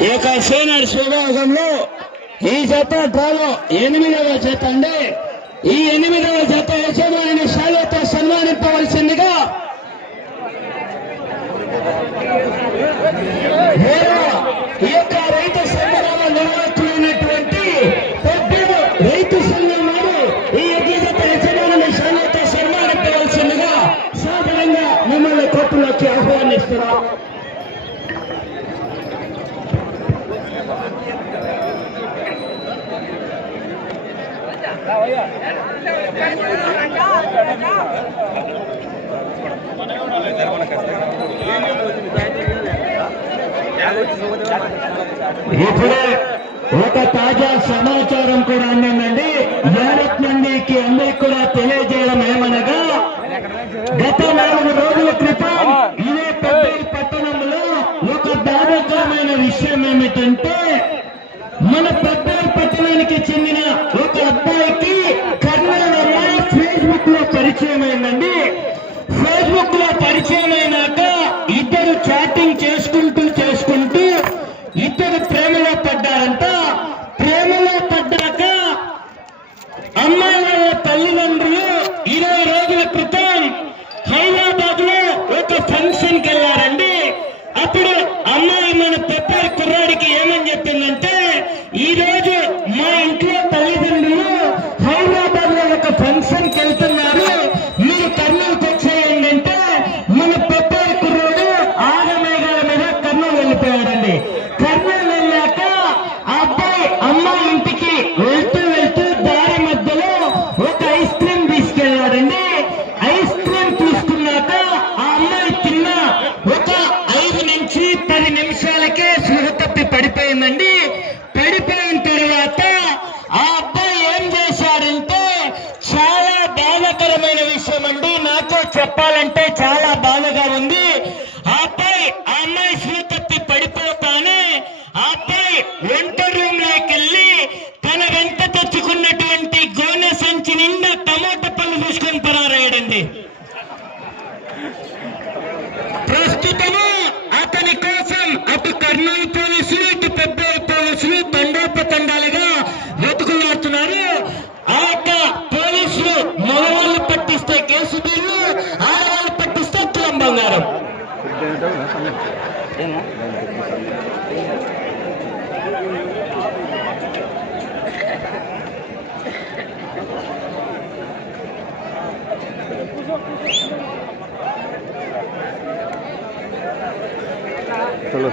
ఈ యొక్క సీనియర్స్ విభాగంలో ఈ జత డ్రాలో ఎనిమిదవ జత అండి. ఈ ఎనిమిదవ జత యజమాని శాలతో సన్మానింపవలసిందిగా ఈ యొక్క రైతు సంఘాల నిర్వాహకులైనటువంటి పెద్దలు రైతు సంఘం వారు ఈ ఎడ్ల జత యజమాని శాలతో సన్మానింపవలసిందిగా సాధారణంగా మిమ్మల్ని కోర్టులోకి ఆహ్వానిస్తున్నాం. ఇప్పుడే ఒక తాజా సమాచారం కూడా అందిందండి. యూరప్ నుండికి అందరికి కూడా తెలియజేయడం ఏమనగా గత నాలుగు రోజుల క్రితం ఇదే పెద్ద పట్టణంలో ఒక బాధాకరమైన విషయం ఏమిటంటే మన పెద్ద పట్టణానికి చెందిన ఒక అబ్బాయికి కర్నూలు అమ్మాయి ఫేస్బుక్లో పరిచయం అయిందండి ఫేస్బుక్లో పరిచయం అయినాక ఇద్దరు చాటింగ్ చేసుకుంటూ చేసుకుంటూ ఇద్దరు ప్రేమలో పడ్డారంట. ప్రేమలో పడ్డాక అమ్మాయి వాళ్ళ తల్లిదండ్రులు ఇరవై రోజుల క్రితం హైదరాబాద్లో ఒక ఫంక్షన్కి వెళ్ళారండి. అప్పుడు అమ్మాయి మన పెద్ద కుర్రాడికి ఏమని చెప్పిందంటే ఈరోజు వెళ్ళిపోయాడండి కర్నూలు వెళ్ళాక ఆ అబ్బాయి అమ్మ ఇంటికి వెళ్తూ వెళ్తూ దారి మధ్యలో ఒక ఐస్ క్రీమ్ తీసుకెళ్ళాడండి. ఐస్ క్రీమ్ తీసుకున్నాక ఆ అమ్మాయి తిన్న ఒక ఐదు నుంచి పది నిమిషాలకే స్పృహ తప్పి పడిపోయిందండి. పడిపోయిన తర్వాత ఆ అబ్బాయి ఏం చేశాడంటే చాలా బాధాకరమైన విషయం అండి. నాతో చెప్పాలంటే చాలా ప్రస్తుతము అతని కోసం అటు కర్నూలు పోలీసులు ఇటు పెద్దూరు పోలీసులు తండోపతండాలుగా వెతుకులాడుతున్నారు ఆ యొక్క పోలీసులు మగవాళ్ళు పట్టిస్తే కేసు బిల్లు ఆడవాళ్ళు పట్టిస్తే తులం బంగారం you. চলো